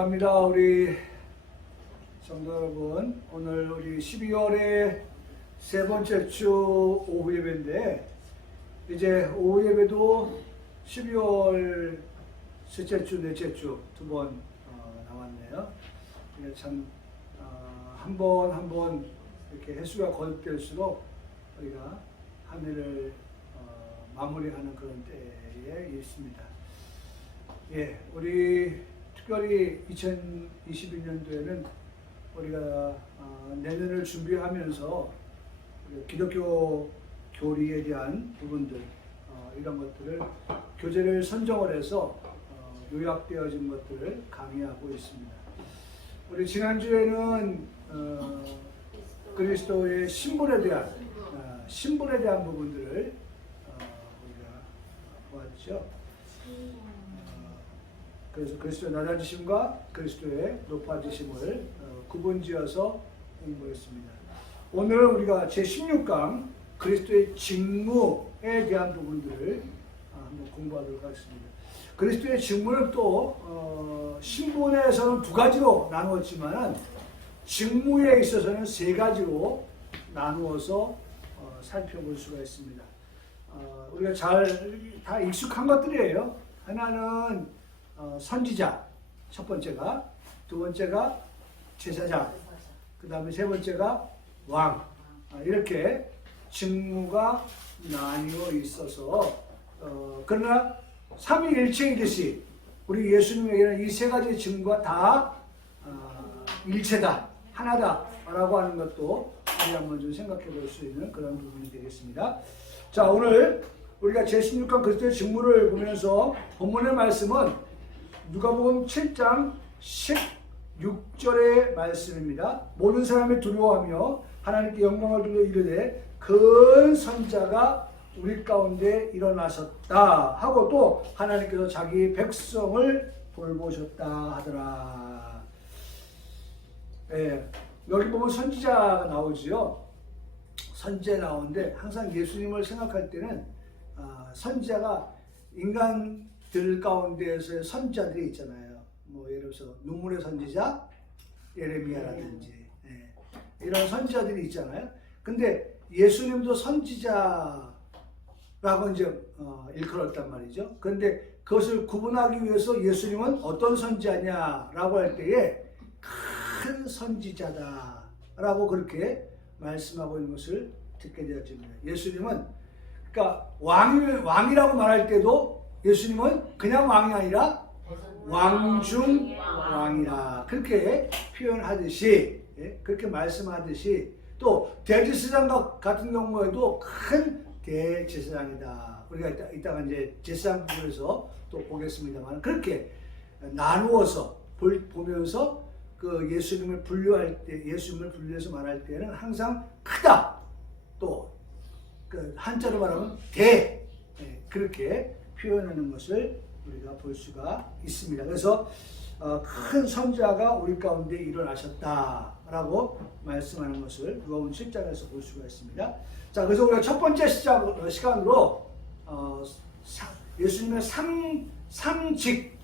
감사합니다. 우리 성도 여러분, 오늘 우리 12월의 세 번째 주 오후 예배인데, 이제 오후 예배도 12월 셋째 주, 넷째 주 두 번 나왔네요. 이게 참 한 번 한 번 이렇게 횟수가 거듭될수록 우리가 한 해를 마무리하는 그런 때에 있습니다. 예, 우리 특별히 2022년도에는 우리가 내년을 준비하면서 기독교 교리에 대한 부분들, 이런 것들을 교재를 선정을 해서 요약되어진 것들을 강의하고 있습니다. 우리 지난주에는 그리스도의 신분에 대한 부분들을 우리가 보았죠. 그래서 그리스도의 낮아지심과 그리스도의 높아지심을 구분지어서 공부했습니다. 오늘 우리가 제16강 그리스도의 직무에 대한 부분들을 한번 공부하도록 하겠습니다. 그리스도의 직무는 또 신분에서는 두 가지로 나누었지만 직무에 있어서는 세 가지로 나누어서 살펴볼 수가 있습니다. 우리가 다 익숙한 것들이에요. 하나는 선지자, 첫 번째가, 두 번째가 제사장, 그 다음에 세 번째가 왕. 이렇게 직무가 나뉘어 있어서 그러나 삼위일체이듯이 우리 예수님에게는 이 세 가지 직무가 다 일체다, 하나다라고 하는 것도 우리 한번 좀 생각해 볼 수 있는 그런 부분이 되겠습니다. 자, 오늘 우리가 제16강 그리스도의 직무를 보면서 본문의 말씀은 누가복음 7장 16절의 말씀입니다. 모든 사람이 두려워하며 하나님께 영광을 돌려 이르되 큰 선자가 우리 가운데 일어나셨다 하고 또 하나님께서 자기 백성을 돌보셨다 하더라. 예, 여기 보면 선지자가 나오지요. 선지자 나오는데 항상 예수님을 생각할 때는 선지자가 인간들 가운데에서의 선지자들이 있잖아요. 뭐 예를 들어서 눈물의 선지자 예레미야라든지 이런 선지자들이 있잖아요. 근데 예수님도 선지자라고 이제 일컬었단 말이죠. 그런데 그것을 구분하기 위해서 예수님은 어떤 선지자냐라고 할 때에 큰 선지자다라고 그렇게 말씀하고 있는 것을 듣게 되었습니다. 예수님은 그러니까 왕이라고 말할 때도 예수님은 그냥 왕이 아니라 왕중 왕이라 그렇게 표현하듯이, 그렇게 말씀하듯이 또 대제사장 같은 경우에도 큰 대제사장이다. 우리가 이따가 이제 제사장 부분에서 또 보겠습니다만 그렇게 나누어서 보면서 그 예수님을 분류할 때, 예수님을 분류해서 말할 때는 항상 크다, 또 그 한자로 말하면 그렇게 표현하는 것을 우리가 볼 수가 있습니다. 그래서 큰 선자가 우리 가운데 일어나셨다라고 말씀하는 것을 누가복음 7장에서 볼 수가 있습니다. 자, 그래서 우리가 첫 번째 시간으로 예수님의 삼중직,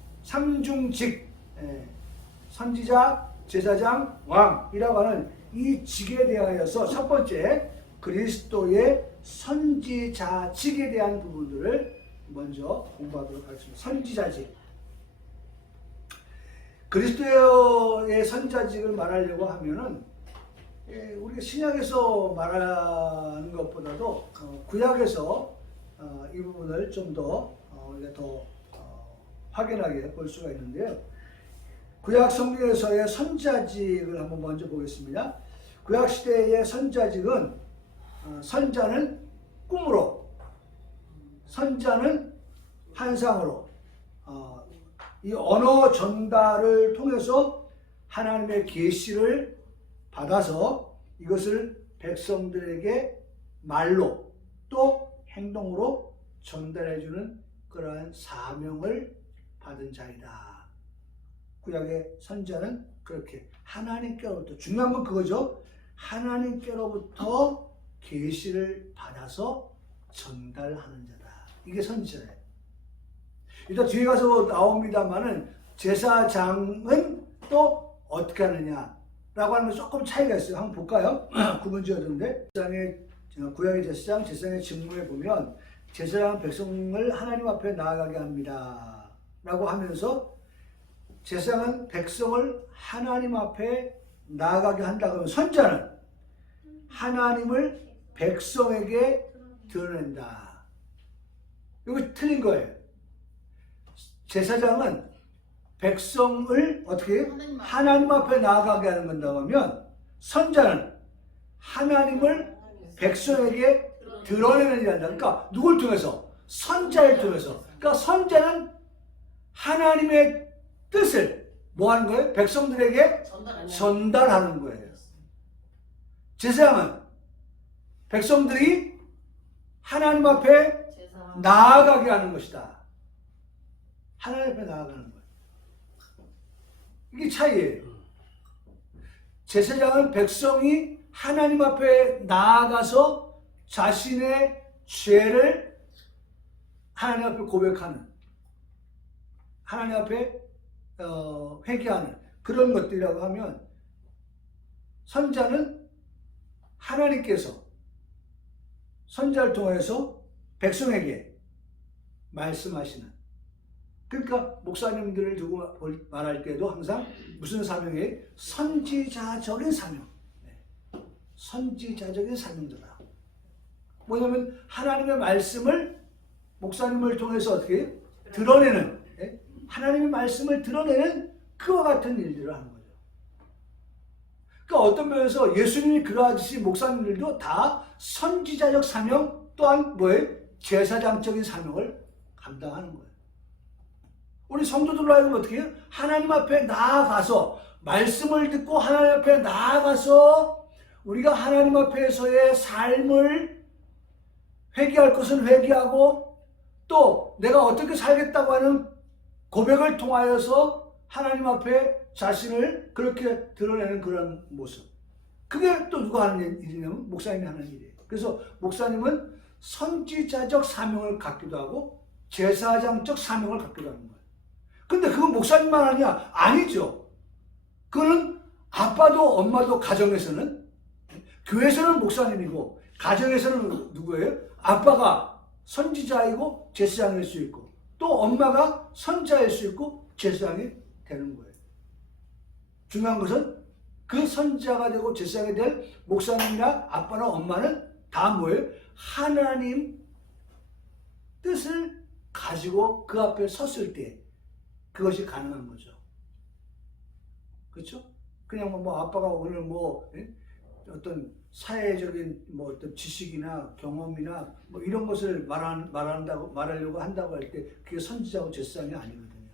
선지자, 제사장, 왕이라고 하는 이 직에 대하여서 첫 번째 그리스도의 선지자직에 대한 부분들을 먼저 공부하도록 하겠습니다. 선지자직. 그리스도의 선지자직을 말하려고 하면은 우리가 신약에서 말하는 것보다도 구약에서 이 부분을 좀 더 우리가 더 확연하게 볼 수가 있는데요. 구약 성경에서의 선지자직을 한번 먼저 보겠습니다. 구약 시대의 선지자직은 선자는 꿈으로, 선자는 환상으로, 이 언어 전달을 통해서 하나님의 계시를 받아서 이것을 백성들에게 말로 또 행동으로 전달해주는 그러한 사명을 받은 자이다. 구약의 선자는 그렇게 하나님께로부터, 중요한 건 그거죠. 하나님께로부터 계시를 받아서 전달하는 자다. 이게 선지자예요. 일단 뒤에 가서 나옵니다만은 제사장은 또 어떻게 하느냐라고 하는 건 조금 차이가 있어요. 한번 볼까요? 구분 지어졌는데 구약의 제사장, 제사장의 직무에 보면 제사장은 백성을 하나님 앞에 나아가게 합니다 라고 하면서 제사장은 백성을 하나님 앞에 나아가게 한다고 하면 선자는 하나님을 백성에게 드러낸다. 이거 틀린 거예요. 제사장은 백성을 어떻게 하나님 앞에 나아가게 하는 건다고 하면 선자는 하나님을 백성에게 드러내는 일을 한다. 그러니까 누굴 통해서? 선자를 통해서. 그러니까 선자는 하나님의 뜻을 뭐 하는 거예요? 백성들에게 전달하는 거예요. 제사장은 백성들이 하나님 앞에 나아가게 하는 것이다. 하나님 앞에 나아가는 거예요. 이게 차이예요. 제사장은 백성이 하나님 앞에 나아가서 자신의 죄를 하나님 앞에 고백하는, 하나님 앞에 회개하는 그런 것들이라고 하면, 선자는 하나님께서 선자를 통해서 백성에게 말씀하시는, 그러니까 목사님들을 두고 말할 때도 항상 무슨 사명이에요? 선지자적인 사명. 선지자적인 사명자다. 뭐냐면 하나님의 말씀을 목사님을 통해서 어떻게 드러내는, 하나님의 말씀을 드러내는 그와 같은 일들을 하는 거죠. 그러니까 어떤 면에서 예수님이 그러하듯이 목사님들도 다 선지자적 사명 또한 뭐예요? 제사장적인 사명을 감당하는 거예요. 우리 성도들로 하여금 어떻게 해요? 하나님 앞에 나아가서 말씀을 듣고 하나님 앞에 나아가서 우리가 하나님 앞에서의 삶을 회개할 것은 회개하고 또 내가 어떻게 살겠다고 하는 고백을 통하여서 하나님 앞에 자신을 그렇게 드러내는 그런 모습. 그게 또 누가 하는 일이냐면 목사님이 하는 일이에요. 그래서 목사님은 선지자적 사명을 갖기도 하고 제사장적 사명을 갖기도 하는 거예요. 근데 그건 목사님만 하냐? 아니죠. 그거는 아빠도 엄마도 가정에서는, 교회에서는 목사님이고 가정에서는 누구예요? 아빠가 선지자이고 제사장일 수 있고 또 엄마가 선자일 수 있고 제사장이 되는 거예요. 중요한 것은 그 선지자가 되고 제사장이 될 목사님이나 아빠나 엄마는 다 뭐예요? 하나님 뜻을 가지고 그 앞에 섰을 때 그것이 가능한 거죠. 그렇죠? 그냥 뭐 아빠가 오늘 뭐 어떤 사회적인 뭐 어떤 지식이나 경험이나 뭐 이런 것을 말하려고 한다고 할 때 그게 선지자고 제사장이 아니거든요.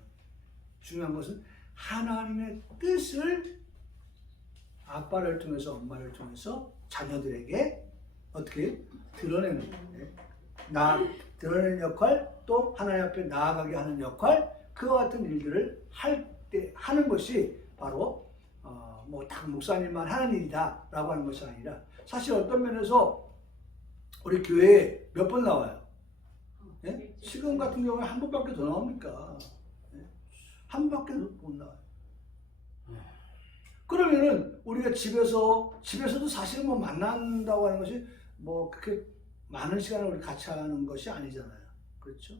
중요한 것은 하나님의 뜻을 아빠를 통해서 엄마를 통해서 자녀들에게 어떻게 드러내는, 드러내는 역할, 또 하나님 앞에 나아가게 하는 역할, 그와 같은 일들을 하는 것이 바로 뭐 딱 목사님만 하는 일이다라고 하는 것이 아니라, 사실 어떤 면에서 우리 교회에 몇 번 나와요? 지금 같은 경우에 한 번밖에 더 나옵니까? 한 번밖에 못 나와요. 그러면은 우리가 집에서도 사실 뭐 만난다고 하는 것이 뭐 그렇게 많은 시간을 우리 같이 하는 것이 아니잖아요. 그렇죠?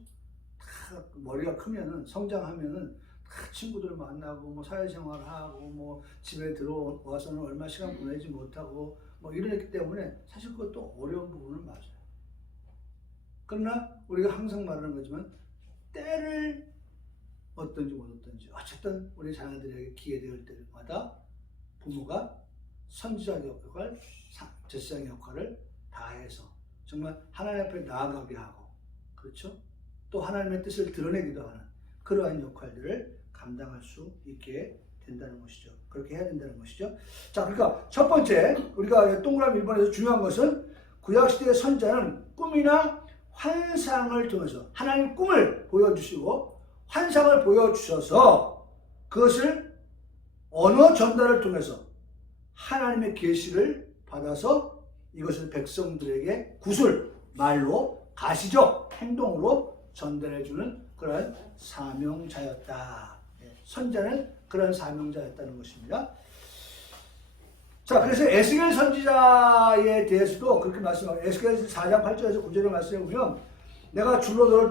다 머리가 크면은, 성장하면은 다 친구들 만나고 뭐 사회생활하고 뭐 집에 들어와서는 얼마 시간 보내지 못하고 뭐 이러기 때문에 사실 그것도 어려운 부분은 맞아요. 그러나 우리가 항상 말하는 거지만 때를 어떤지 못 어떤지 어쨌든 우리 자녀들에게 기회될 때마다 부모가 선지자 역할, 제사장 역할을 다해서 정말 하나님 앞에 나아가게 하고, 그렇죠? 또 하나님의 뜻을 드러내기도 하는 그러한 역할들을 감당할 수 있게 된다는 것이죠. 그렇게 해야 된다는 것이죠. 자, 그러니까 첫 번째 우리가 동그라미 1번에서 중요한 것은 구약시대의 선자는 꿈이나 환상을 통해서 하나님 꿈을 보여주시고 환상을 보여주셔서 그것을 언어 전달을 통해서 하나님의 계시를 받아서 이것을 백성들에게 구술, 말로, 가시적 행동으로 전달해주는 그런 사명자였다. 선자는 그런 사명자였다는 것입니다. 자, 그래서 에스겔 선지자에 대해서도 그렇게 말씀하고, 에스겔 4장 8절에서 9절에 말씀해 보면, 내가 줄로 너를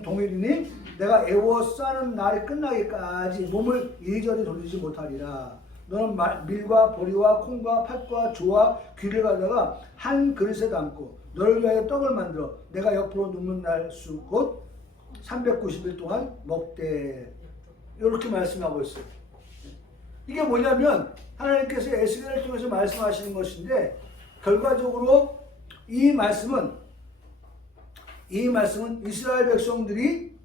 동일이니 내가 애워싸는 날이 끝나기까지 몸을 이리저리 돌리지 못하리라. 너는 밀과 보리와 콩과 팥과 조와 귀를 가져가 한 그릇에 담고 너를 위하여 떡을 만들어 내가 옆으로 눕는 날 수 곧 390일 동안 먹되. 이렇게 말씀하고 있어요. 이게 뭐냐면 하나님께서 에스겔을 통해서 말씀하시는 것인데, 결과적으로 이 말씀은 이스라엘 백성들이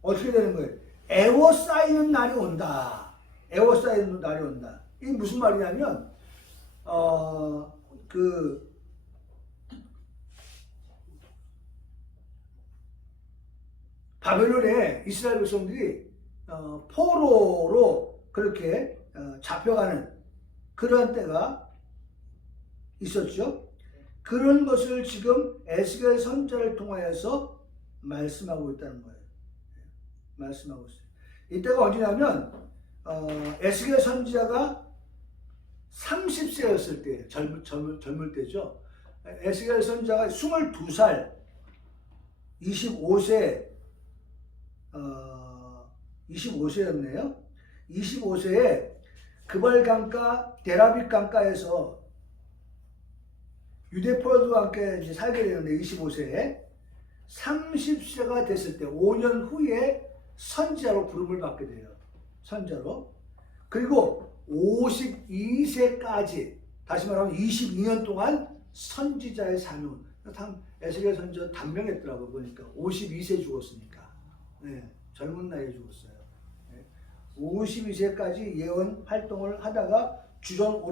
어떻게 되는 거예요? 애워싸이는 날이 온다. 애워싸이는 날이 온다. 이게 무슨 말이냐면 바벨론에 이스라엘 백성들이 포로로 그렇게 잡혀가는 그런 때가 있었죠. 그런 것을 지금 에스겔 선지자를 통하여서 말씀하고 있다는 거예요. 말씀하고 있어요. 이때가 언제냐면 에스겔 선지자가 30세였을 때, 젊을 때죠. 에스겔 선지자가 22살, 25세였네요. 25세에 그발강가 데라빗 강가에서 유대 포로들과 함께 이제 살게 되는데, 25세에 30세가 됐을 때 5년 후에 선지자로 부름을 받게 돼요. 선지자로. 그리고 52세까지, 다시 말하면 22년 동안 선지자의 사명. 에스겔 선지자 단명했더라고 보니까. 52세 죽었으니까. 네, 젊은 나이에 죽었어요. 네. 52세까지 예언 활동을 하다가 주전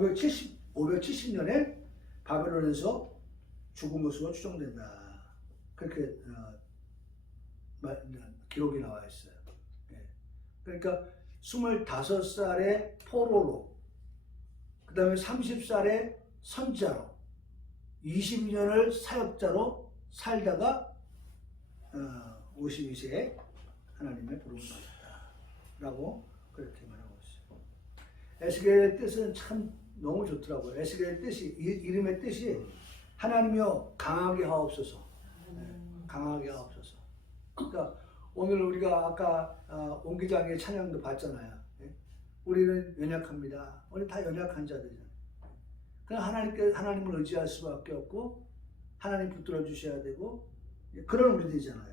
570년에 바벨론에서 죽은 것으로 추정된다. 그렇게 기록이 나와 있어요. 네. 그러니까 25살의 포로로, 그 다음에 30살의 선지자로, 22년을 사역자로 살다가 52세에 하나님의 부름을 받았다라고 그렇게 말하고 있어요. 에스겔의 뜻은 참 너무 좋더라고요. 에스겔의 뜻이, 이름의 뜻이 하나님이여 강하게 하옵소서. 강하게 하옵소서. 그러니까 오늘 우리가 아까 옹기장의 찬양도 봤잖아요. 우리는 연약합니다. 우리 다 연약한 자들이잖아요. 그냥 하나님을 의지할 수밖에 없고, 하나님 붙들어 주셔야 되고, 그런 우리들이잖아요.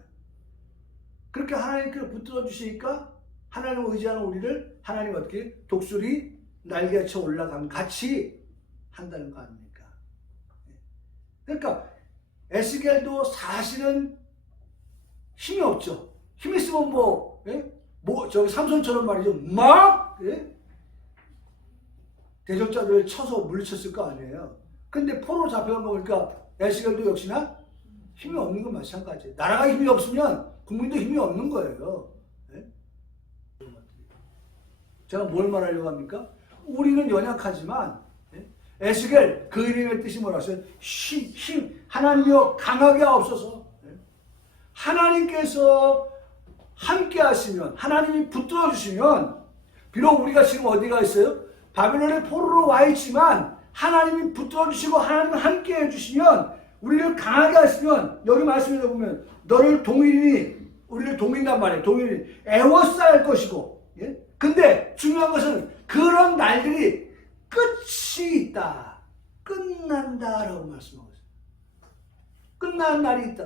그렇게 하나님께 붙들어 주시니까 하나님을 의지하는 우리를 하나님 어떻게 독수리 날개쳐 올라가면 같이 한다는 거 아닙니까? 그러니까 에스겔도 사실은 힘이 없죠. 힘 있으면 저기 삼손처럼 말이죠. 막 대적자들을 쳐서 물리쳤을 거 아니에요. 근데 포로 잡혀간 거 보니까 에스겔도 역시나 힘이 없는 건 마찬가지예요. 나라가 힘이 없으면 국민도 힘이 없는 거예요. 제가 뭘 말하려고 합니까? 우리는 연약하지만 에스겔 그 이름의 뜻이 뭐라서요? 힘 하나님이여 강하게 하옵소서. 하나님께서 함께 하시면, 하나님이 붙들어 주시면, 비록 우리가 지금 어디가 있어요? 바벨론의 포로로 와 있지만 하나님이 붙들어 주시고 하나님이 함께 해주시면, 우리를 강하게 하시면, 여기 말씀에 보면 너를 동일이니, 우리를 동일이란 말이에요. 동일이니 애워싸야 할 것이고, 근데 중요한 것은 그런 날들이 끝이 있다, 끝난다라고 말씀하고 있어요. 끝나는 날이 있다.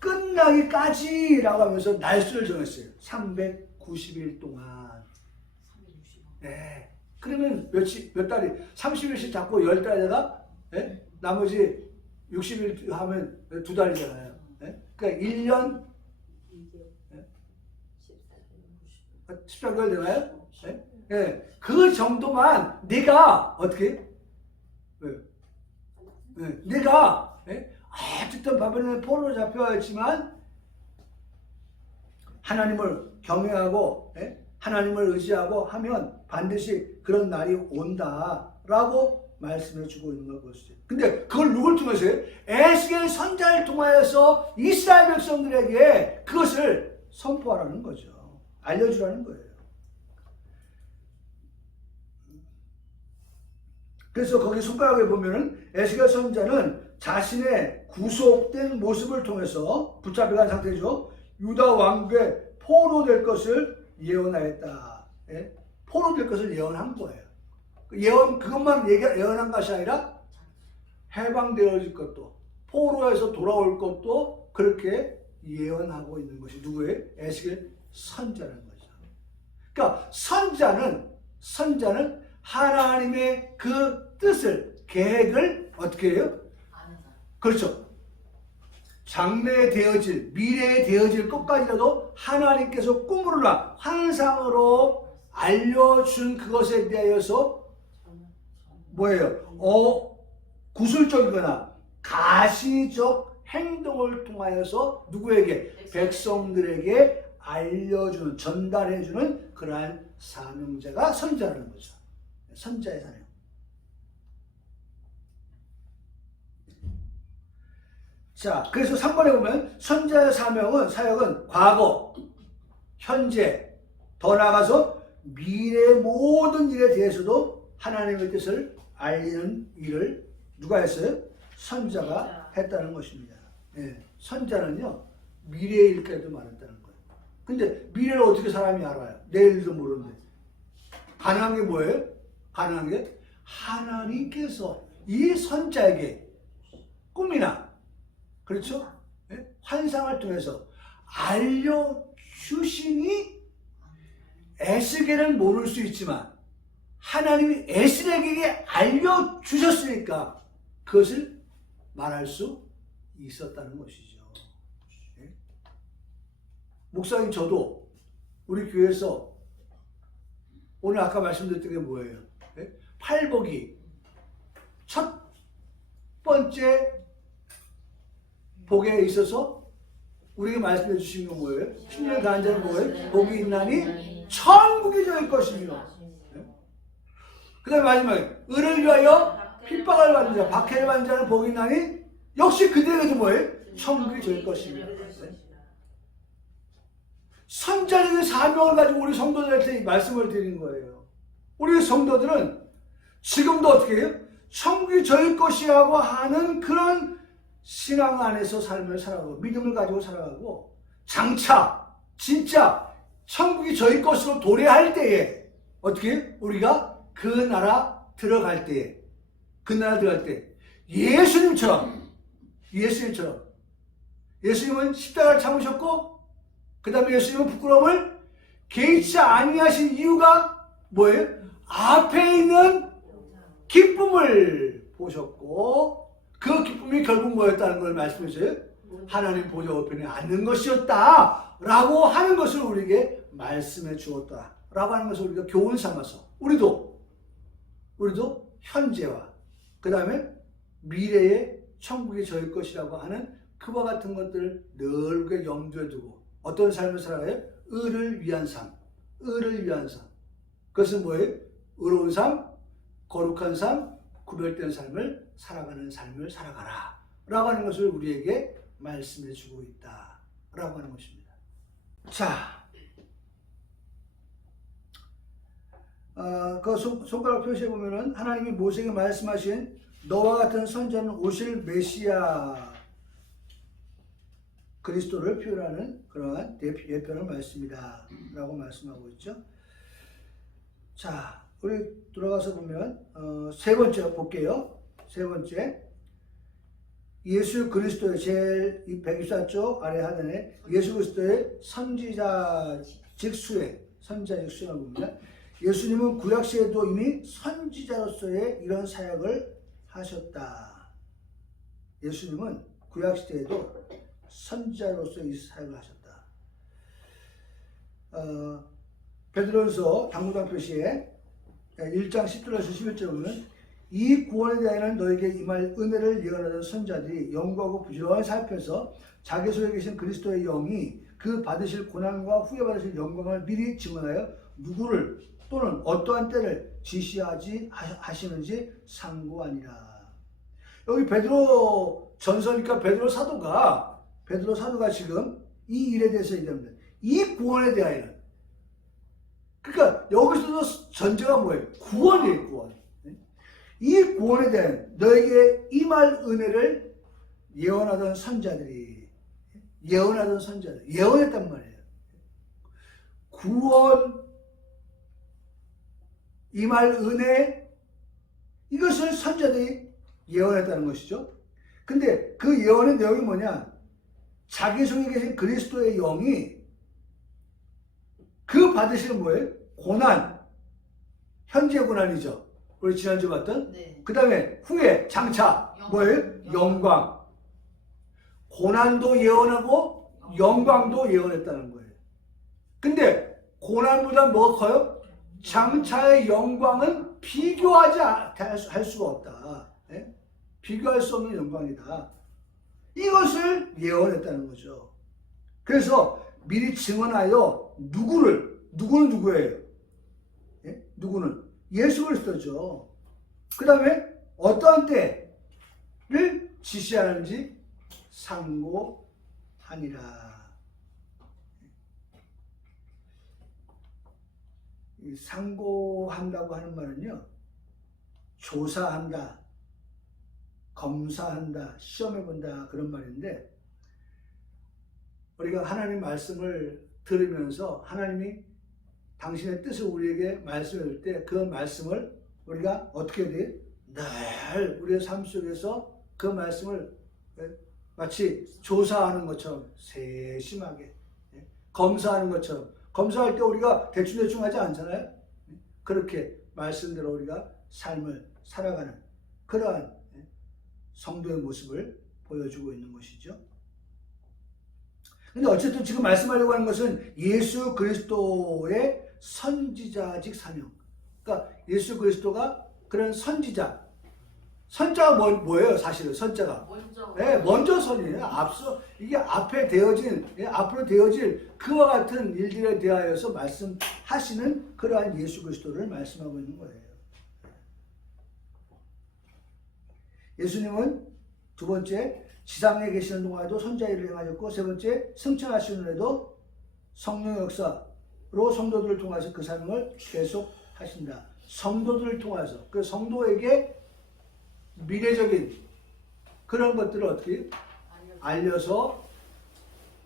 끝나기까지라고 하면서 날수를 정했어요. 390일 동안. 네. 그러면 몇 달이? 30일씩 잡고 10달에다가 나머지 60일 하면 2달이잖아요. 그러니까 1년 14개월 되나요? 그 정도만 네가 어떻게? 네가 어쨌든 바벨론에 포로로 잡혀있지만 하나님을 경외하고 하나님을 의지하고 하면 반드시 그런 날이 온다라고 말씀해 주고 있는 걸 볼 수 있어요. 근데 그걸 누굴 통해서요? 에스겔 선지자를 통하여서 이스라엘 백성들에게 그것을 선포하라는 거죠. 알려주라는 거예요. 그래서 거기 손가락에 보면은 에스겔 선지자는 자신의 구속된 모습을 통해서 붙잡혀간 상태죠. 유다 왕국에 포로될 것을 예언하였다. 예? 포로될 것을 예언한 거예요. 그것만 예언한 것이 아니라 해방되어질 것도, 포로에서 돌아올 것도 그렇게 예언하고 있는 것이 누구예요? 에스겔 선지자라는 거죠. 그러니까 선지자는 하나님의 그 뜻을, 계획을 어떻게 해요? 그렇죠. 장래에 되어질, 미래에 되어질 것까지라도 하나님께서 꿈으로나 환상으로 알려준 그것에 대하여서 뭐예요? 구술적이거나 가시적 행동을 통하여서 누구에게? 백성들에게 알려주는, 전달해주는 그러한 사명자가 선지자라는 거죠. 선지자의 사명. 자, 그래서 3번에 보면 선지자의 사역은 과거, 현재, 더 나아가서 미래의 모든 일에 대해서도 하나님의 뜻을 알리는 일을 누가 했어요? 선지자가 했다는 것입니다. 예, 선지자는요, 미래의 일까지도 말했다는 거예요. 근데 미래를 어떻게 사람이 알아요? 내일도 모르는데. 가능한 게 뭐예요? 가능한 게 하나님께서 이 선지자에게 꿈이나, 그렇죠? 예? 환상을 통해서 알려주시니 에스겔은 모를 수 있지만 하나님이 에스겔에게 알려주셨으니까 그것을 말할 수 있었다는 것이죠. 예? 목사님, 저도 우리 교회에서 오늘 아까 말씀드렸던 게 뭐예요? 예? 팔복이 첫 번째 복에 있어서 우리에게 말씀해 주신 건 뭐예요? 신령을 다한 자는 뭐예요? 복이 있나니 천국이 저일 것이며. 그 다음에 마지막에 의를 위하여 핍박을 받는 자, 박해를 받는 자는 복이 있나니 역시 그들에게도 뭐예요? 천국이 저일 것이며. 선자적인 사명을 가지고 우리 성도들한테 이 말씀을 드리는 거예요. 우리 성도들은 지금도 어떻게 해요? 천국이 저일 것이라고 하는 그런 신앙 안에서 삶을 살아가고 믿음을 가지고 살아가고 장차 진짜 천국이 저희 것으로 도래할 때에 어떻게 우리가 그 나라 들어갈 때에 예수님은 십자가를 참으셨고 그 다음에 예수님은 부끄러움을 개의치 아니하신 이유가 뭐예요? 앞에 있는 기쁨을 보셨고 그 기쁨이 결국 뭐였다는 걸 말씀해줘요? 하나님 보좌 우편에 앉는 것이었다 라고 하는 것을 우리에게 말씀해 주었다 라고 하는 것을 우리가 교훈 삼아서 우리도 현재와 그 다음에 미래의 천국이 저일 것이라고 하는 그와 같은 것들을 늘 염두에 두고 어떤 삶을 살아가요? 의를 위한 삶. 그것은 뭐예요? 의로운 삶, 거룩한 삶, 구별된 삶을 살아가는 삶을 살아가라 라고 하는 것을 우리에게 말씀해 주고 있다 라고 하는 것입니다. 자, 그 손가락 표시해 보면은 하나님이 모세에게 말씀하신 너와 같은 선지자는 오실 메시아 그리스도를 표현하는 그러한 예표는 말씀이다 라고 말씀하고 있죠. 자, 우리 들어가서 보면 세 번째 볼게요. 세 번째, 예수 그리스도의 제일 124쪽 아래 하단에 예수 그리스도의 선지자 직수라고 봅니다. 예수님은 구약 시에도 이미 선지자로서의 이런 사역을 하셨다. 예수님은 구약 시대에도 선지자로서 이 사역을 하셨다. 베드로전서 당구장 표시에 1장 10절에서 11절에 보면 이 구원에 대하여는 너에게 임할 은혜를 예언하던 선자들이 영구하고 부지런히 살펴서 자기 속에 계신 그리스도의 영이 그 받으실 고난과 후에 받으실 영광을 미리 증언하여 누구를 또는 어떠한 때를 지시하지 하시는지 상고하니라. 여기 베드로 전서니까 베드로 사도가 지금 이 일에 대해서 얘기합니다. 이 구원에 대하여는 그러니까 여기서도 전제가 뭐예요? 구원이에요, 구원. 이 구원에 대한 너에게 임할 은혜를 예언하던 선자들이 예언했단 말이에요. 구원, 임할 은혜, 이것을 선자들이 예언했다는 것이죠. 근데 그 예언의 내용이 뭐냐? 자기 속에 계신 그리스도의 영이 그 받으시는 뭐예요? 고난, 현재 고난이죠. 우리 지난주 봤던. 네. 그 다음에 후에 장차 뭐예요? 영광. 고난도 예언하고 영광도 예언했다는 거예요. 근데 고난보다 뭐가 커요? 장차의 영광은 비교하지 할 수가 없다. 예? 비교할 수 없는 영광이다. 이것을 예언했다는 거죠. 그래서 미리 증언하여 누구는 누구예요? 예? 누구는? 예수 그리스도죠. 그 다음에 어떠한 때를 지시하는지 상고하니라. 이 상고한다고 하는 말은요, 조사한다, 검사한다, 시험해본다, 그런 말인데, 우리가 하나님 말씀을 들으면서 하나님이 당신의 뜻을 우리에게 말씀해 줄 때 그 말씀을 우리가 어떻게 해야 돼요? 늘 우리의 삶 속에서 그 말씀을 마치 조사하는 것처럼 세심하게, 검사하는 것처럼, 검사할 때 우리가 대충 하지 않잖아요. 그렇게 말씀대로 우리가 삶을 살아가는 그러한 성도의 모습을 보여주고 있는 것이죠. 근데 어쨌든 지금 말씀하려고 하는 것은 예수 그리스도의 선지자직 사명. 그러니까 예수 그리스도가 그런 선지자. 선자가 뭐예요? 사실은 선자가. 먼저 선이에요. 이게 앞에 되어진, 앞으로 되어질 그와 같은 일들에 대하여서 말씀하시는 그러한 예수 그리스도를 말씀하고 있는 거예요. 예수님은 두 번째, 지상에 계시는 동안에도 선자 일을 행하셨고, 세 번째, 승천하시는 후에도 성령 역사로 성도들을 통해서 그 사명을 계속 하신다. 성도들을 통해서, 그 성도에게 미래적인 그런 것들을 어떻게 알려서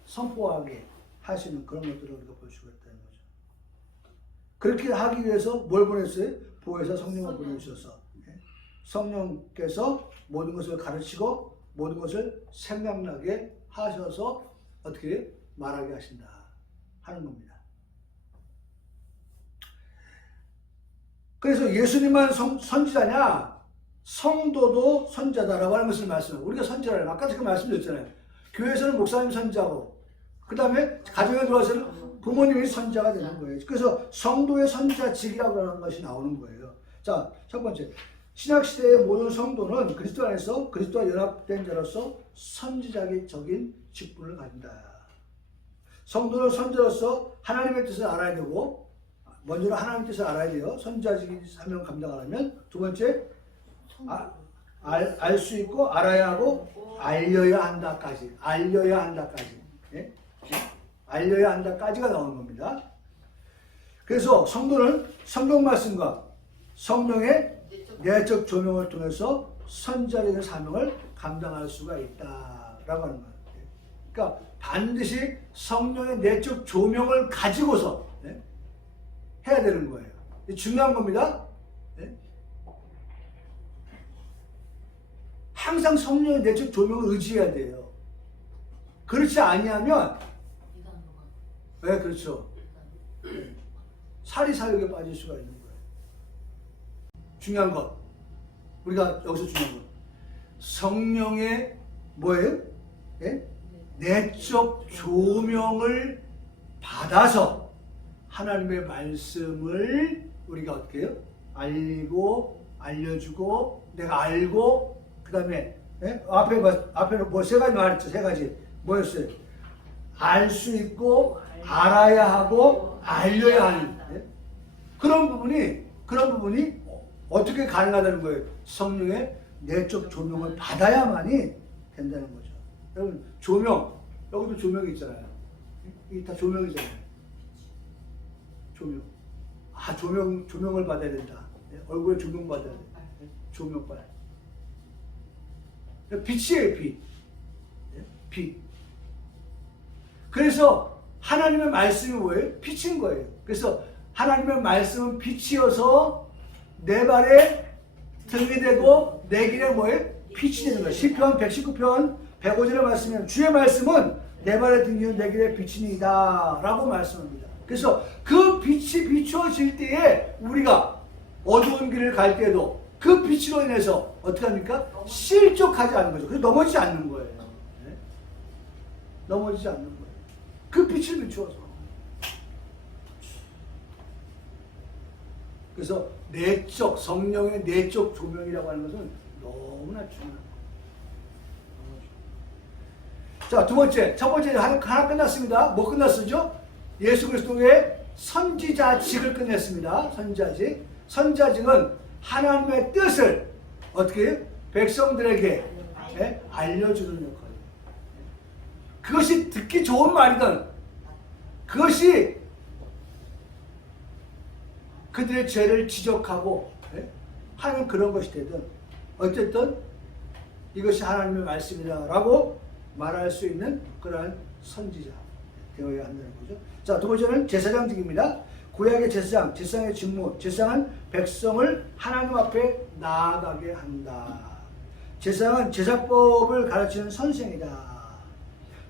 선포하게 하시는 그런 것들을 우리가 볼 수가 있다는 거죠. 그렇게 하기 위해서 뭘 보냈어요? 보혜사 성령을 보내주셔서 성령께서 모든 것을 가르치고 모든 것을 생각나게 하셔서 어떻게 말하게 하신다 하는 겁니다. 그래서 예수님만 선지자냐? 성도도 선자다라고 하는 것을 말씀해요. 우리가 선지자라고 아까 그 말씀드렸잖아요. 교회에서는 목사님 선지자고, 그 다음에 가정에 들어와서는 부모님이 선지자가 되는 거예요. 그래서 성도의 선지자직이라고 하는 것이 나오는 거예요. 자, 첫 번째, 신약시대의 모든 성도는 그리스도 안에서 그리스도와 연합된 자로서 선지자적인 직분을 가진다. 성도는 선지자로서 하나님의 뜻을 알아야 되고, 먼저 하나님의 뜻을 알아야 돼요. 선지자적인 사명 감당하려면. 두 번째, 알 수 있고 알아야 하고 알려야 한다까지. 예? 알려야 한다까지가 나오는 겁니다. 그래서 성도는 성경 말씀과 성령의 내적 조명을 통해서 선지자적인 사명을 감당할 수가 있다라고 하는 거예요. 그러니까 반드시 성령의 내적 조명을 가지고서 해야 되는 거예요. 중요한 겁니다. 항상 성령의 내적 조명을 의지해야 돼요. 그렇지 아니하면 그렇죠. 사리사욕에 빠질 수가 있는 거예요. 중요한 것, 우리가 여기서 중요한 것, 성령의 뭐예요? 내적 조명을 받아서 하나님의 말씀을 우리가 어떻게 해요? 알고 알려주고 내가 알고 그 다음에 앞에 뭐 세 가지 말했죠. 세 가지 뭐였어요? 알 수 있고 알아야 하고 알려야 하는 그런 부분이 어떻게 가능하다는 거예요? 성령의 내적 조명을 받아야만이 된다는 거죠. 여러분 조명, 여기도 조명이 있잖아요. 이게 다 조명이잖아요. 조명. 조명을 받아야 된다. 얼굴에 조명 받아야 돼. 조명 받아야 돼. 빛이에요, 빛. 빛. 그래서 하나님의 말씀이 뭐예요? 빛인 거예요. 그래서 하나님의 말씀은 빛이어서 내 발에 등이 되고 내 길에 뭐예요? 빛이 되는 거예요. 시편 119편 105절의 말씀은 주의 말씀은 내 발에 등이요 내 길에 빛이니이다 라고 말씀합니다. 그래서 그 빛이 비추어질 때에 우리가 어두운 길을 갈 때도 그 빛으로 인해서 어떻게 합니까? 실족하지 않는 거죠. 그래서 넘어지지 않는 거예요. 네? 넘어지지 않는 거예요. 그 빛을 비추어서. 그래서 내적, 성령의 내적 조명이라고 하는 것은 너무나 중요한 거예요. 자, 두 번째. 첫 번째 하나 끝났습니다. 뭐 끝났었죠? 예수 그리스도의 선지자직을 끝냈습니다. 선지자직. 선지자직은 하나님의 뜻을 어떻게 해요? 백성들에게 알려주는 역할이에요. 그것이 듣기 좋은 말이든 그것이 그들의 죄를 지적하고 하는 그런 것이 되든 어쨌든 이것이 하나님의 말씀이다라고 말할 수 있는 그러한 선지자 되어야 한다는 거죠. 자, 두 번째는 제사장직입니다. 구약의 제사장, 제사장의 직무, 제사장은 백성을 하나님 앞에 나아가게 한다. 제사장은 제사법을 가르치는 선생이다.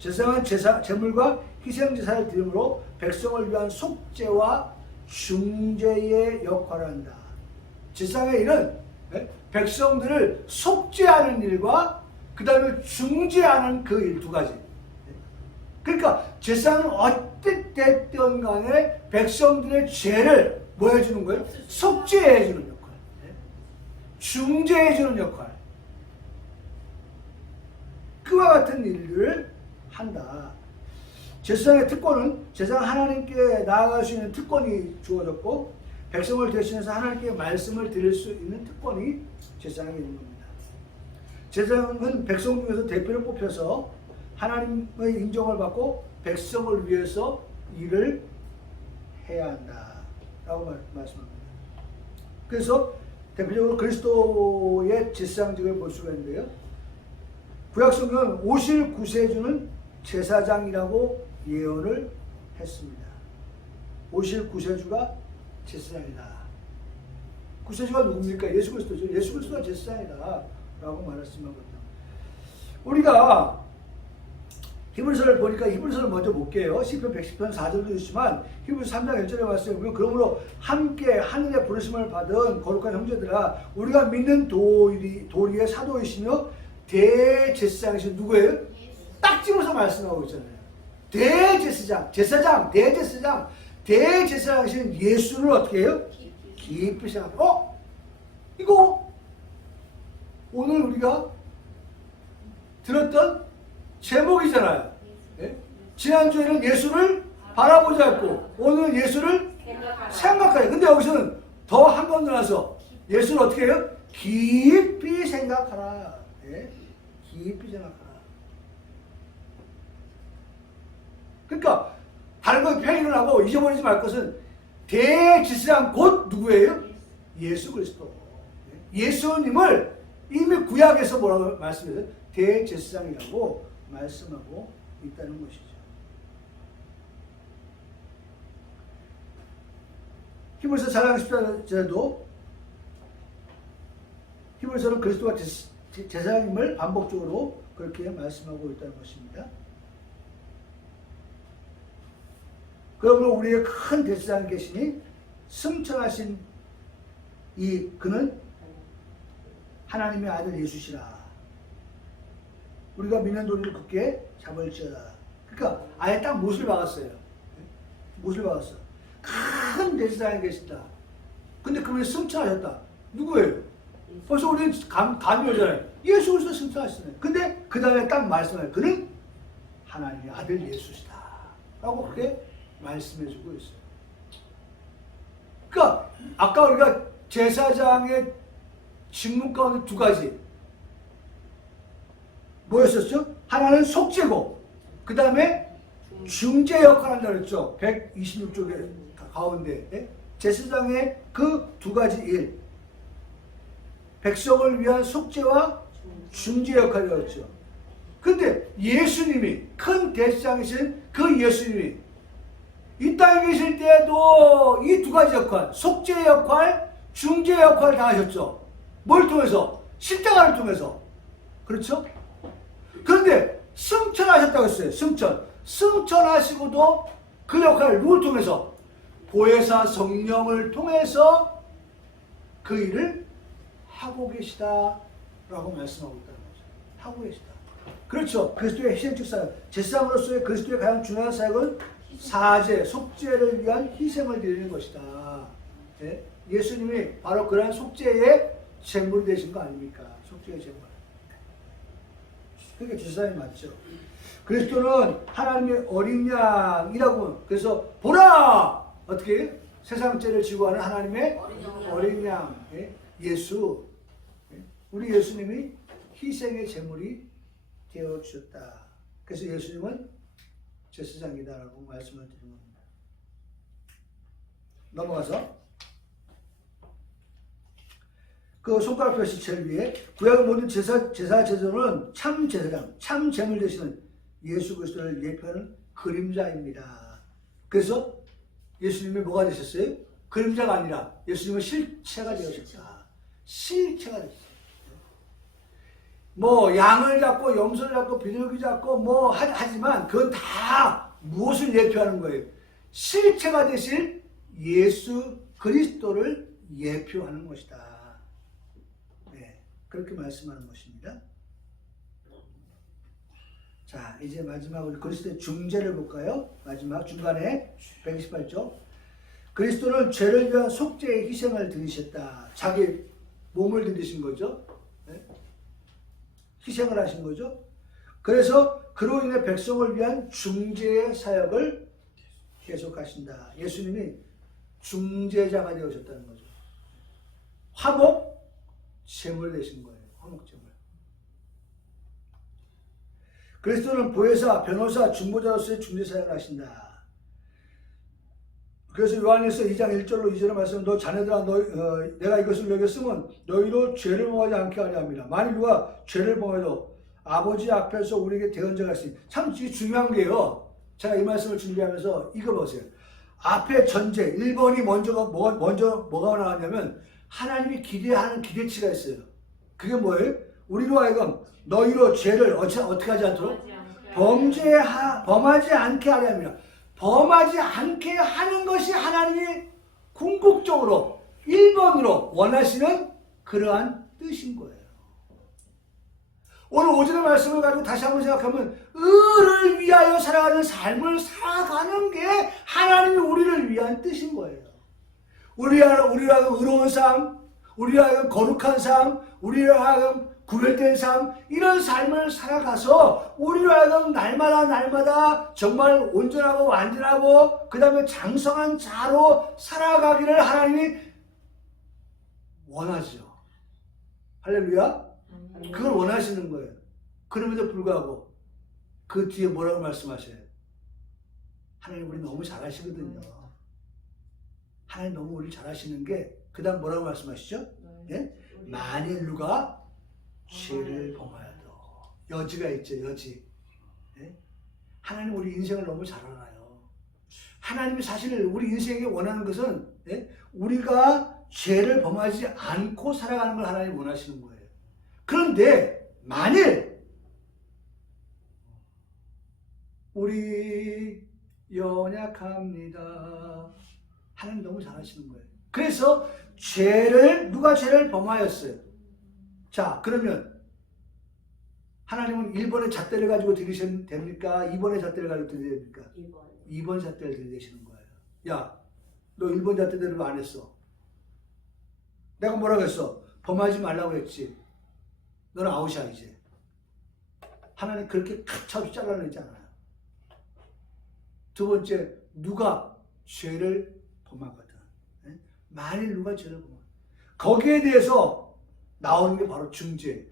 제사장은 제물과 희생제사를 드림으로 백성을 위한 속죄와 중재의 역할을 한다. 제사장의 일은 백성들을 속죄하는 일과 그 다음에 중재하는 그 일 두 가지. 그러니까 제사장은 어땠든 간에 백성들의 죄를 뭐 해주는 거예요? 속죄해주는 역할. 중재해주는 역할. 그와 같은 일들을 한다. 제사장의 특권은 제사장 하나님께 나아갈 수 있는 특권이 주어졌고 백성을 대신해서 하나님께 말씀을 드릴 수 있는 특권이 제사장에 있는 겁니다. 제사장은 백성 중에서 대표를 뽑혀서 하나님의 인정을 받고 백성을 위해서 일을 해야 한다라고 말씀합니다. 그래서 대표적으로 그리스도의 제사장직을 볼 수가 있는데요. 구약성경은 오실 구세주는 제사장이라고 예언을 했습니다. 오실 구세주가 제사장이다. 구세주가 누굽니까? 예수 그리스도죠. 예수 그리스도가 제사장이다 라고 말했습니다. 우리가 히브리서를 보니까 히브리서를 먼저 볼게요. 시편 110편 4절도 있지만 히브리서 3장 1절에 말씀해 보면 그러므로 함께 하늘의 부르심을 받은 거룩한 형제들아 우리가 믿는 도리의 사도이시며 대제사장이신 누구예요? 딱 집어서 말씀하고 있잖아요. 대제사장이신 예수를 어떻게 해요? 깊이 생각해요. 이거 오늘 우리가 들었던 제목이잖아요. 예? 지난주에는 예수를 바라보자 했고 오늘은 예수를 생각하자. 근데 여기서는 더 한 번 더 나서 예수를 어떻게 해요? 깊이 생각하라. 예? 깊이 생각하라. 그러니까 다른 건 표현을 하고 잊어버리지 말 것은 대제사장 곧 누구예요? 예수 그리스도. 예수님을 이미 구약에서 뭐라고 말씀해요? 대제사장이라고 말씀하고 있다는 것이죠. 히브리서 4장 14절에도 히브리서는 그리스도가 제사장임을 반복적으로 그렇게 말씀하고 있다는 것입니다. 그러므로 우리의 큰 대제사장이 계시니 승천하신 그는 하나님의 아들 예수시라. 우리가 믿는 도리를 굳게 잡을지어다. 그러니까 아예 딱 못을 박았어요. 못을 박았어. 큰 대제사장이 계신다. 근데 그분이 승천하셨다. 누구예요? 벌써 우리는 감이 오잖아요. 예수 그리스도 승천하시네. 근데 그 다음에 딱 말씀해요. 그는 하나님의 아들 예수시다. 라고 그렇게 말씀해주고 있어요. 그러니까 아까 우리가 제사장의 직무 가운데 두 가지 뭐였었죠? 하나는 속죄고 그 다음에 중재 역할을 한다고 했죠. 126쪽에 가운데 제사장의 그 두 가지 일, 백성을 위한 속죄와 중재 역할이었죠. 근데 예수님이, 큰 대제사장이신 그 예수님이 이 땅에 계실 때에도 이 두 가지 역할, 속죄 역할, 중재 역할을 다 하셨죠. 뭘 통해서? 십자가를 통해서. 그렇죠? 그런데 승천하셨다고 했어요. 승천하시고도 그 역할을 누굴 통해서? 보혜사 성령을 통해서 그 일을 하고 계시다라고 말씀하고 있다는 거죠. 하고 계시다. 그렇죠. 그리스도의 희생적 사역, 제사장으로서의 그리스도의 가장 중요한 사역은 사죄, 속죄를 위한 희생을 드리는 것이다. 예? 예수님이 바로 그러한 속죄의 제물이 되신 거 아닙니까? 속죄의 제물. 그게 제사장이 맞죠. 그리스도는 하나님의 어린 양이라고. 그래서 보라! 어떻게? 세상 죄를 지고 하는 하나님의 어린 양. 예? 예수. 예? 우리 예수님이 희생의 제물이 되어 주셨다. 그래서 예수님은 제사장이다라고 말씀을 드린 겁니다. 넘어가서 그 손가락 펴시 제일 위에 구약의 모든 제사제도는 참 제사장, 참 제물 되시는 예수 그리스도를 예표하는 그림자입니다. 그래서 예수님이 뭐가 되셨어요? 그림자가 아니라 예수님은 실체가 되셨다. 실체가 되셨어요. 뭐 양을 잡고 염소를 잡고 비둘기 잡고 뭐 하지만 그건 다 무엇을 예표하는 거예요? 실체가 되실 예수 그리스도를 예표하는 것이다. 네, 그렇게 말씀하는 것입니다. 자, 이제 마지막으로 그리스도의 중재를 볼까요? 마지막 중간에 128쪽. 그리스도는 죄를 위한 속죄의 희생을 드리셨다. 자기 몸을 드리신 거죠. 네? 희생을 하신 거죠. 그래서 그로 인해 백성을 위한 중재의 사역을 계속하신다. 예수님이 중재자가 되어셨다는 거죠. 화목 제물 되신 거예요. 화목 제물. 그리스도는 보혜사, 변호사, 중보자로서의 중재 사역을 하신다. 그래서 요한일서 2장 1절로 2절의 말씀, 너 자네들아 내가 이것을 여겼으면 너희로 죄를 범하지 않게 하려 합니다. 만일 누가 죄를 범해도 아버지 앞에서 우리에게 대언자가 있으니. 참 중요한 게요. 제가 이 말씀을 준비하면서 이거 보세요. 앞에 전제 1번이 뭐가 나왔냐면 하나님이 기대하는 기대치가 있어요. 그게 뭐예요? 우리로 하여금 너희로 죄를 어떻게 하지 않도록? 범하지 않게 하려 합니다. 범하지 않게 하는 것이 하나님이 궁극적으로 1번으로 원하시는 그러한 뜻인 거예요. 오늘 오전의 말씀을 가지고 다시 한번 생각하면 의를 위하여 살아가는 삶을 살아가는 게 하나님이 우리를 위한 뜻인 거예요. 우리가 의로운 삶, 우리가 거룩한 삶, 우리가 구별된 삶, 이런 삶을 살아가서 우리로 하여금 날마다 정말 온전하고 완전하고 그 다음에 장성한 자로 살아가기를 하나님이 원하죠. 할렐루야. 그걸 원하시는 거예요. 그럼에도 불구하고 그 뒤에 뭐라고 말씀하셔요? 하나님 우리 너무 잘하시거든요. 하나님 너무 우리 잘하시는 게 그 다음 뭐라고 말씀하시죠? 예? 만일 누가 죄를 범하여도 여지가 있죠. 여지. 예? 하나님 우리 인생을 너무 잘 알아요. 하나님이 사실 우리 인생에 원하는 것은 우리가 죄를 범하지 않고 살아가는 걸 하나님이 원하시는 거예요. 그런데 만일 우리 연약합니다. 하나님 너무 잘하시는 거예요. 그래서 누가 죄를 범하였어요. 자, 그러면 하나님은 1번의 잣대를 가지고 들이시면 됩니까? 2번의 잣대를 가지고 들이셔야 됩니까? 2번 잣대를 들이시는 거예요. 야, 너 1번 잣대대로 안 했어. 내가 뭐라고 했어? 범하지 말라고 했지. 너는 아웃이야 이제. 하나님 그렇게 가차없이 잘라내잖아요. 두 번째, 누가 죄를 범하거든. 만일 누가 죄를 범하거든. 거기에 대해서 나오는 게 바로 중재.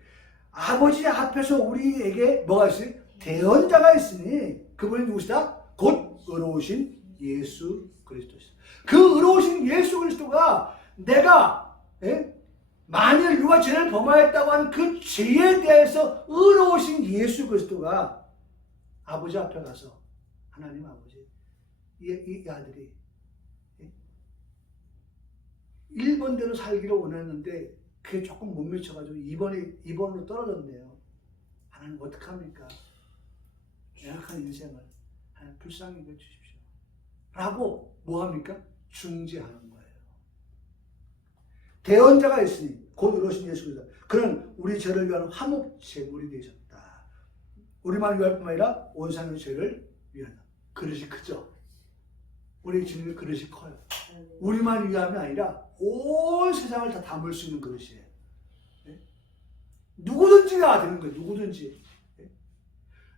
아버지 앞에서 우리에게 뭐가 있어요? 대언자가 있으니 그분이 누구시다? 곧 의로우신 예수 그리스도시다. 그 의로우신 예수 그리스도가 내가 만일 누가 죄를 범하였다고 하는 그 죄에 대해서 의로우신 예수 그리스도가 아버지 앞에 가서 하나님 아버지 이 아들이 일본대로 살기를 원했는데 그게 조금 못 미쳐가지고 2번으로 떨어졌네요. 하나님 어떡합니까? 연약한 인생을 하나님 불쌍히 여겨주십시오. 라고 뭐합니까? 중재하는 거예요. 대언자가 있으니 곧 의로우신 예수 그리스도 그는 우리 죄를 위한 화목 제물이 되셨다. 우리만 위할 뿐만 아니라 온 세상의 죄를 위한 그릇이 크죠. 우리 주님의 그릇이 커요. 우리만 위함이 아니라 온 세상을 다 담을 수 있는 그릇이에요. 누구든지가 되는 거예요.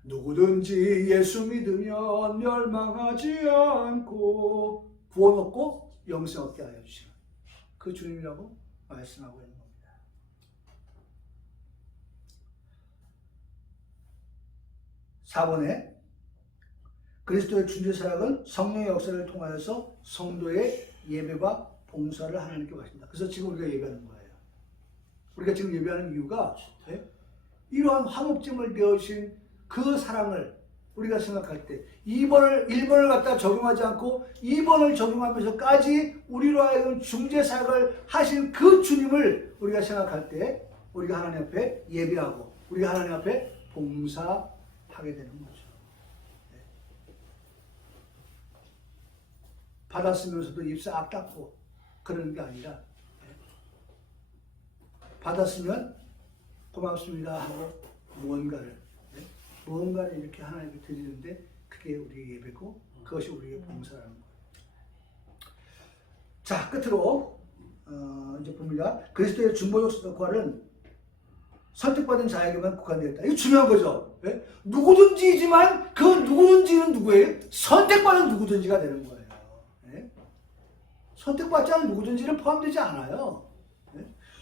누구든지 예수 믿으면 멸망하지 않고 구원 얻고 영생 얻게 하여 주시는 그 주님이라고 말씀하고 있는 겁니다. (4번에) 그리스도의 중재사역은 성령의 역사를 통하여서 성도의 예배와 봉사를 하나님께 맡깁니다. 그래서 지금 우리가 예배하는 거예요. 우리가 지금 예배하는 이유가 이러한 화목제물 되어주신 그 사랑을 우리가 생각할 때 1번을 갖다 적용하지 않고 2번을 적용하면서까지 우리로 하여금 중재사역을 하신 그 주님을 우리가 생각할 때 우리가 하나님 앞에 예배하고 우리가 하나님 앞에 봉사하게 되는 거죠. 받았으면서도 입 싹 닫고 그러는 게 아니라 받았으면 고맙습니다 하고 무언가를 이렇게 하나님께 드리는데 그게 우리의 예배고 그것이 우리의 봉사라는 거예요. 자, 끝으로 이제 봅니다. 그리스도의 중보적 역할은 선택받은 자에게만 국한되어 있다. 이거 중요한 거죠. 누구든지지만 그 누구든지는 누구예요? 선택받은 누구든지가 되는 거예요. 선택받지 않은 누구든지는 포함되지 않아요.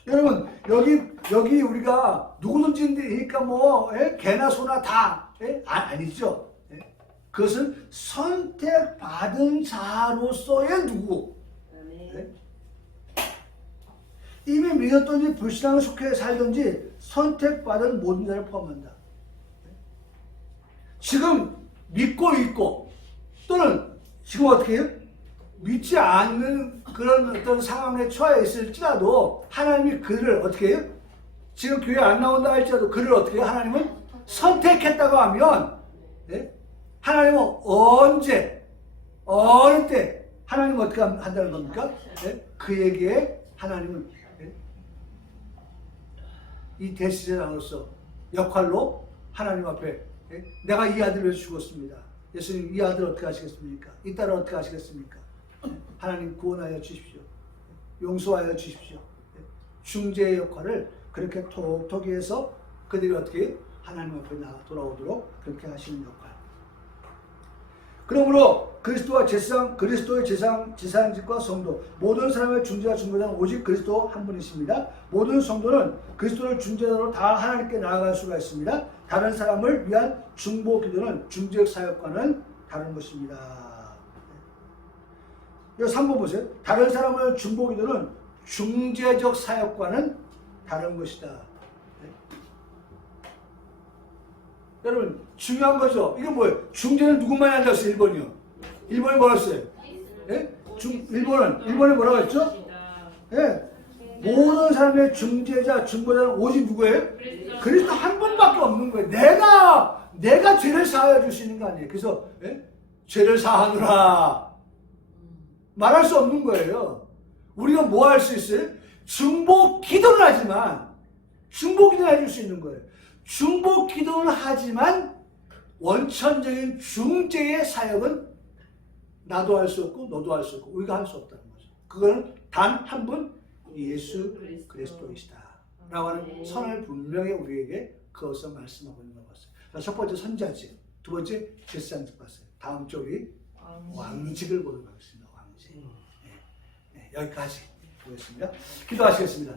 여러분 여기 우리가 누구든지니까 뭐 개나 소나 다 아니죠. 그것은 선택받은 자로서의 누구. 이미 믿었든지 불신앙을 속해 살든지 선택받은 모든 자를 포함한다. 지금 믿고 있고 또는 지금 어떻게 해요? 믿지 않는 그런 어떤 상황에 처해 있을지라도 하나님이 그를 어떻게 해요? 지금 교회 안 나온다 할지라도 그를 어떻게 해요? 하나님은 선택했다고 하면 하나님은 언제 어느 때 하나님은 어떻게 한다는 겁니까? 그에게 하나님은 이 대시제장으로서 역할로 하나님 앞에 내가 이 아들을 위해서 죽었습니다. 예수님 이 아들 어떻게 하시겠습니까? 이 딸을 어떻게 하시겠습니까? 하나님 구원하여 주십시오. 용서하여 주십시오. 중재의 역할을 그렇게 톡톡히 해서 그들이 어떻게 하나님 앞에 돌아오도록 그렇게 하시는 역할. 그러므로 그리스도의 제사장직과 성도 모든 사람의 중재와 중보자는 오직 그리스도 한 분이십니다. 모든 성도는 그리스도를 중재자로 다 하나님께 나아갈 수가 있습니다. 다른 사람을 위한 중보 기도는 중재적 사역과는 다른 것입니다. 여기 3번 보세요. 다른 사람을 중보 기도는 중재적 사역과는 다른 것이다. 여러분 중요한 거죠. 이게 뭐예요? 중재는 누구만이 앉았어요? 1번이요. 1번이 뭐라 했어요? 1번에 뭐라고 했죠? 모든 사람의 중재자, 중보자는 오직 누구예요? 그리스도 한 분밖에 없는 거예요. 내가 죄를 사하여 줄 수 있는 거 아니에요. 그래서 죄를 사하노라 말할 수 없는 거예요. 우리가 뭐 할 수 있어요? 중보 기도는 하지만 중보 기도는 해줄 수 있는 거예요. 중보 기도는 하지만 원천적인 중재의 사역은 나도 할 수 없고 너도 할 수 없고 우리가 할 수 없다는 거죠. 그거는 단 한 분 예수 그리스도이시다 라고 하는 선을 분명히 우리에게 그것을 말씀하고 있는 것 같습니다. 첫 번째 선자직, 두 번째 제사장직 봤어요. 다음 주 우리 왕직을 보도록 하겠습니다. 왕직. 여기까지 보겠습니다. 기도하시겠습니다.